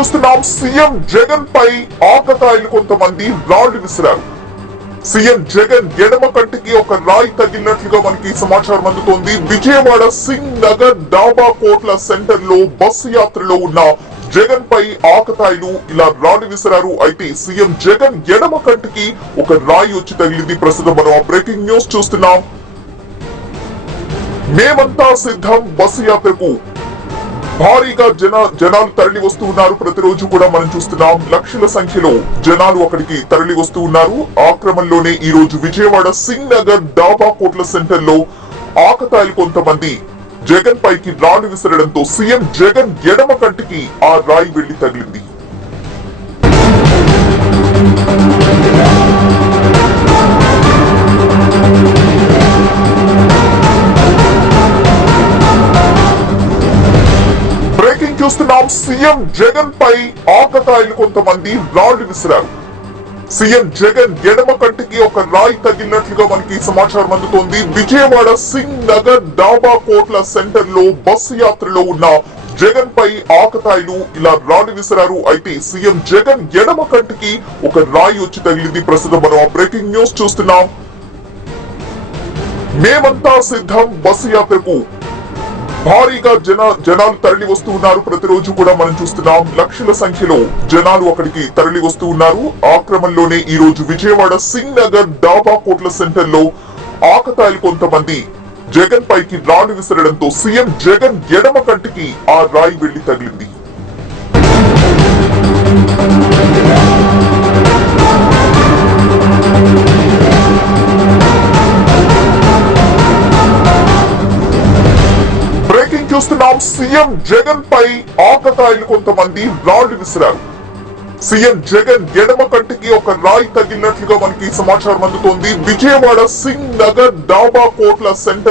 CM Jagan పై ఆకతాయిలు కొంతమంది రాళ్ళు విసిరారు. సీఎం జగన్ ఎడమ కంటికి ఒక రాయి తగిలినట్లుగా మనకి సమాచారం అందుతోంది. విజయవాడ సింగ్ నగర్ డాబా కోట్ల సెంటర్లో బస్సు యాత్రలో ఉన్న జగన్ పై ఆకతాయిలు ఇలా రాళ్ళు విసిరారు. అయితే సీఎం జగన్ ఎడమ కంటికి ఒక రాయి వచ్చి తగిలింది. ప్రస్తుతం మనం బ్రేకింగ్ న్యూస్ చూస్తున్నాం. మేమంతా సిద్ధం బస్సు యాత్రకు. భారీగా జన జనాలు తరలి వస్తూ ఉన్నారు. ప్రతిరోజు కూడా మనం చూస్తున్నాం లక్షల సంఖ్యలో జనాలు అక్కడికి తరలి వస్తూ ఉన్నారు. ఆ క్రమంలోనే ఈ రోజు విజయవాడ సింగ్ నగర్ డాబా కోట్ల సెంటర్లో ఆకతాయిలు కొంతమంది జగన్ పైకి రాళ్ళు విసరడంతో సీఎం జగన్ ఎడమ కంటికి ఆ రాయి వెళ్ళి తగిలింది. చూస్తున్నాం. సీఎం జగన్ పై ఆకతాయిలు కొంతమంది రాళ్ళు విసిరారు. సీఎం జగన్ ఎడమ కంటికి ఒక రాయి తగిలినట్లుగా మనకి సమాచారం అందుతోంది. విజయవాడ సింగ్ నగర్ డాబా కోట్ల సెంటర్లో బస్సు యాత్రలో ఉన్న జగన్ పై ఆకతాయిలు ఇలా రాళ్ళు విసిరారు. అయితే సీఎం జగన్ ఎడమ కంటికి ఒక రాయి వచ్చి తగిలింది. ప్రస్తుతం మనం ఆ బ్రేకింగ్ న్యూస్ చూస్తున్నాం. మేమంతా సిద్ధం బస్సు యాత్రకు భారీగా జన జనాలు తరలి వస్తూ ఉన్నారు. ప్రతిరోజు కూడా మనం చూస్తున్నాం లక్షల సంఖ్యలో జనాలు అక్కడికి తరలి వస్తూ ఉన్నారు. ఆ క్రమంలోనే ఈ రోజు విజయవాడ సింగ్ నగర్ డాబా కోట్ల సెంటర్లో ఆకతాయిలు కొంతమంది జగన్ పైకి రాళ్ళు విసరడంతో సీఎం జగన్ ఎడమ కంటికి ఆ రాయి వెళ్ళి తగిలింది. చూస్తున్నాం. సీఎం జగన్ పై ఆకతాయిలు కొంతమంది రాళ్ళు విసిరారు. సీఎం జగన్ ఎడమ కంటికి ఒక రాయి తగిలినట్లుగా మనకి సమాచారం అందుతోంది. విజయవాడ సింగ్ నగర్ డాబా కోట్ల సెంటర్